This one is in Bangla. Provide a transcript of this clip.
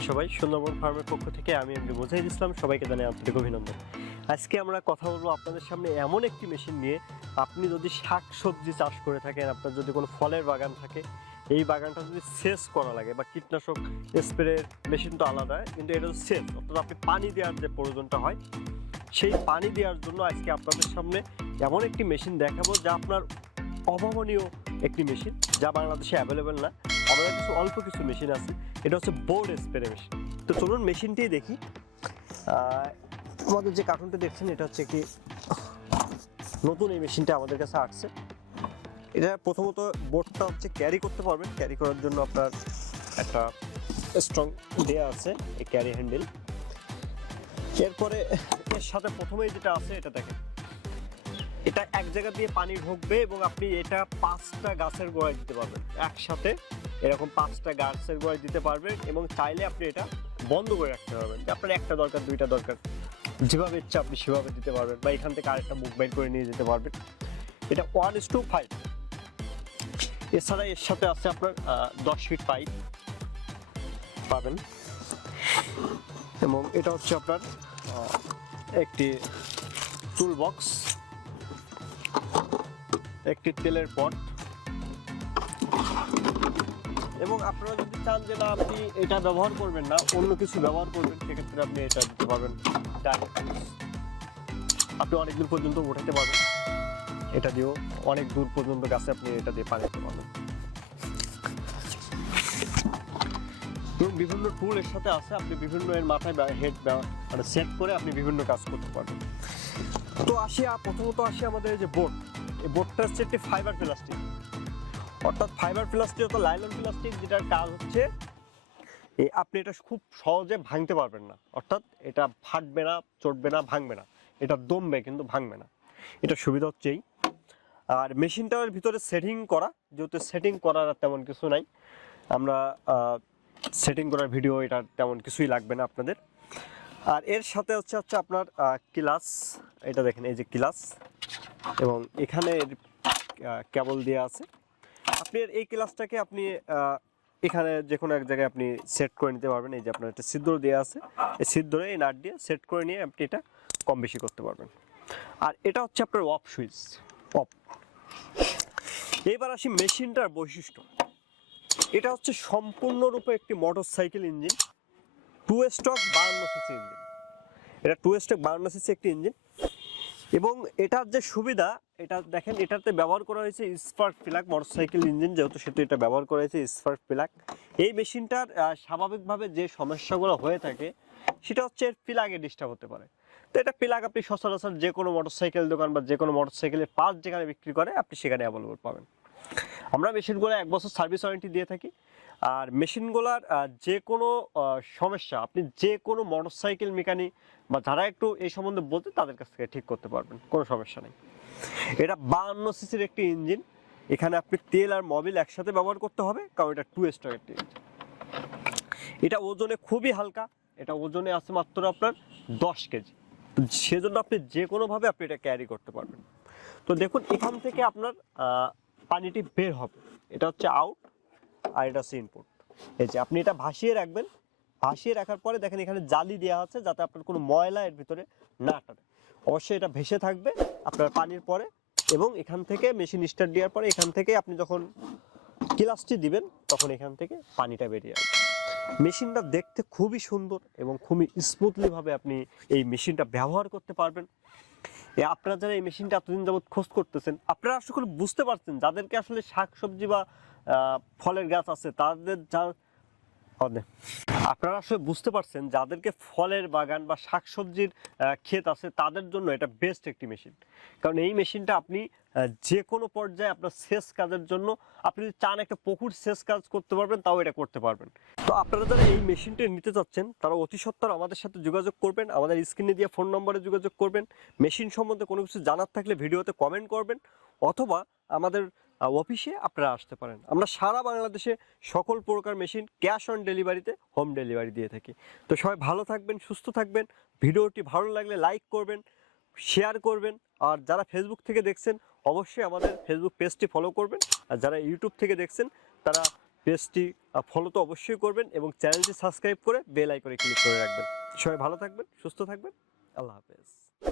আছেন সবাই? সুন্দরবন ফার্মের পক্ষ থেকে আমি মোজাহিদ ইসলাম সবাইকে জানাই আন্তরিক অভিনন্দন। আজকে আমরা কথা বলবো আপনাদের সামনে এমন একটি মেশিন নিয়ে। আপনি যদি শাকসবজি চাষ করে থাকেন, আপনার যদি কোনো ফলের বাগান থাকে, এই বাগানটা যদি সেচ করা লাগে বা কীটনাশক স্প্রের মেশিন তো আলাদা, কিন্তু এটা সেচ, অর্থাৎ আপনি পানি দেওয়ার যে প্রয়োজনটা হয়, সেই পানি দেওয়ার জন্য আজকে আপনাদের সামনে এমন একটি মেশিন দেখাবো যা আপনার অভাবনীয় একটি মেশিন, যা বাংলাদেশে অ্যাভেলেবেল না। আমাদের কিছু অল্প কিছু মেশিন আছে, এটা হচ্ছে বোর্ড স্প্রে মেশিন। তো চলুন মেশিনটি দেখি। আমাদের যে কার্টুনটা দেখছেন এটা হচ্ছে একটি নতুন, এই মেশিনটা আমাদের কাছে আসছে। এটা প্রথমত বোর্ডটা হচ্ছে ক্যারি করতে পারবেন, ক্যারি করার জন্য আপনার একটা স্ট্রং দেয়া আছে, এই ক্যারি হ্যান্ডেল। এরপরে এর সাথে প্রথমেই যেটা আছে এটা দেখেন, এটা এক জায়গা দিয়ে পানি ঢুকবে এবং আপনি এটা 5টা গাছের গোড়ায় দিতে পারবেন একসাথে। এরকম 5টা গাছের গোড়ায় দিতে পারবেন এবং চাইলে আপনি এটা বন্ধ করে রাখতে পারবেন, যে আপনার একটা দরকার, দুইটা দরকার, যেভাবে ইচ্ছা আপনি সেভাবে দিতে পারবেন, বা এখান থেকে আরেকটা মুখ বাইর করে নিয়ে যেতে পারবেন। এটা 1:5। এছাড়া এর সাথে আছে আপনার 10 ফিট পাইপ পাবেন, এবং এটা হচ্ছে আপনার একটি টুল বক্স, একটি তেলের পট, এবং আপনারা যদি চান যে না আপনি এটা ব্যবহার করবেন না, অন্য কিছু ব্যবহার করবেন, সেক্ষেত্রে আপনি এটা দিতে পারবেন। আপনি অনেক দূর পর্যন্ত উঠাতে পারবেন, এটা দিয়েও অনেক দূর পর্যন্ত গাছে আপনি এটা দিয়ে পানি দিতে পারবেন। এবং বিভিন্ন টুল এর সাথে আছে, আপনি বিভিন্ন এর মাথায় হেড মানে সেট করে আপনি বিভিন্ন কাজ করতে পারবেন। তো প্রথমত আসি আমাদের যে বোর্ড। এই বোর্ডটা হচ্ছে একটি ফাইবার প্লাস্টিক, অর্থাৎ ফাইবার প্লাস্টিক অর্থাৎ লাইলন প্লাস্টিক, যেটার কাজ হচ্ছে আপনি এটা খুব সহজে ভাঙতে পারবেন না, অর্থাৎ এটা ফাটবে না, চটবে না, ভাঙবে না, এটা দমবে কিন্তু ভাঙবে না। এটা সুবিধা হচ্ছেই। আর মেশিনটার ভিতরে সেটিং করা, যেহেতু সেটিং করার তেমন কিছু নাই, আমরা সেটিং করার ভিডিও এটা তেমন কিছুই লাগবে না আপনাদের। আর এর সাথে হচ্ছে আপনার ক্লাচ, এটা দেখেন এই যে ক্লাচ, এবং এখানে কেবল দেওয়া আছে। আপনি এই ক্লাচটাকে আপনি এখানে যে কোনো এক জায়গায় আপনি সেট করে নিতে পারবেন। এই যে আপনার একটা ছিদ্র দেওয়া আছে, এই ছিদ্রে এই নাট দিয়ে সেট করে নিয়ে আপনি এটা কম বেশি করতে পারবেন। আর এটা হচ্ছে আপনার অফ সুইচ, অফ। এবার আসি মেশিনটার বৈশিষ্ট্য। এটা হচ্ছে সম্পূর্ণরূপে একটি motorcycle engine, 2 stroke 52 CC engine. এটা 2 স্ট্রোক 52 সিসি একটি ইঞ্জিন, এবং এটার যে সুবিধা, এটা দেখেন, এটাতে ব্যবহার করা হয়েছে স্পার্ক প্লাগ। মোটরসাইকেল ইঞ্জিন যেহেতু, সেহেতু এটা ব্যবহার করা হয়েছে স্পার্ক প্লাগ। এই মেশিনটার স্বাভাবিকভাবে যে সমস্যাগুলো হয়ে থাকে সেটা হচ্ছে এর প্লাগে ডিস্টার্ব হতে পারে। তো এটা প্লাগ আপনি সচরাচর যে কোনো মোটরসাইকেল দোকান বা যে কোনো মোটরসাইকেলের পার্ট যেখানে বিক্রি করে আপনি সেখানে অ্যাভেলেবল পাবেন। আমরা মেশিনগুলো 1 বছর সার্ভিস ওয়ারেন্টি দিয়ে থাকি। আর মেশিনগুলোর যে কোনো সমস্যা আপনি যে কোনো মোটরসাইকেল মেকানিক বা যারা একটু এই সম্বন্ধে বলতে, তাদের কাছ থেকে ঠিক করতে পারবেন, কোনো সমস্যা নেই। এটা 52 সিসির একটি ইঞ্জিন। এখানে আপনি তেল আর মোবিল একসাথে ব্যবহার করতে হবে, কারণ এটা 2 স্ট্রোক একটি ইঞ্জিন। এটা ওজনে খুবই হালকা, এটা ওজনে আছে মাত্র আপনার 10 কেজি। সেজন্য আপনি যে কোনোভাবে আপনি এটা ক্যারি করতে পারবেন। তো দেখুন, এখান থেকে আপনার পানিটি বের হবে, এটা হচ্ছে আউট আর এটা হচ্ছে ইনপুট। এই যে আপনি এটা ভাসিয়ে রাখবেন, ভাসিয়ে রাখার পরে দেখেন এখানে জালি দেওয়া আছে, যাতে আপনার কোনো ময়লা এর ভিতরে না টানে। অবশ্যই এটা ভেসে থাকবে আপনার পানির পরে, এবং এখান থেকে মেশিন স্টার্ট দেওয়ার পরে এখান থেকে আপনি যখন ক্লাচটি দিবেন তখন এখান থেকে পানিটা বেরিয়ে আসবে। মেশিনটা দেখতে খুবই সুন্দর এবং খুবই স্মুথলি ভাবে আপনি এই মেশিনটা ব্যবহার করতে পারবেন। আপনারা যারা এই মেশিনটা এতদিন যাবত খোঁজ করতেছেন, আপনারা আসলে বুঝতে পারছেন, যাদেরকে আসলে শাকসবজি বা ফলের গাছ আছে তাদের আপনারা আসলে বুঝতে পারছেন, যাদেরকে ফলের বাগান বা শাকসবজির ক্ষেত আছে তাদের জন্য এটা বেস্ট একটি মেশিন। কারণ এই মেশিনটা আপনি যে কোনো পর্যায়ে আপনার সেচ কাজের জন্য, আপনি যদি চান একটা পুকুর সেচ কাজ করতে পারবেন, তাও এটা করতে পারবেন। তো আপনারা যারা এই মেশিনটা নিতে চাচ্ছেন তারা অতি সত্বর আমাদের সাথে যোগাযোগ করবেন, আমাদের স্ক্রিনে দিয়ে ফোন নম্বরে যোগাযোগ করবেন। মেশিন সম্বন্ধে কোনো কিছু জানার থাকলে ভিডিওতে কমেন্ট করবেন, অথবা আমাদের অফিসে আপনারা আসতে পারেন। আমরা সারা বাংলাদেশে সকল প্রকার মেশিন ক্যাশ অন ডেলিভারিতে হোম ডেলিভারি দিয়ে থাকি। তো সবাই ভালো থাকবেন, সুস্থ থাকবেন। ভিডিওটি ভালো লাগলে লাইক করবেন, শেয়ার করবেন। আর যারা ফেসবুক থেকে দেখছেন অবশ্যই আমাদের ফেসবুক পেজটি ফলো করবেন। আর যারা ইউটিউব থেকে দেখছেন তারা পেজটি ফলো তো অবশ্যই করবেন এবং চ্যানেলটি সাবস্ক্রাইব করে বেল আইকনে ক্লিক করে রাখবেন। সবাই ভালো থাকবেন, সুস্থ থাকবেন, আল্লাহ হাফেজ।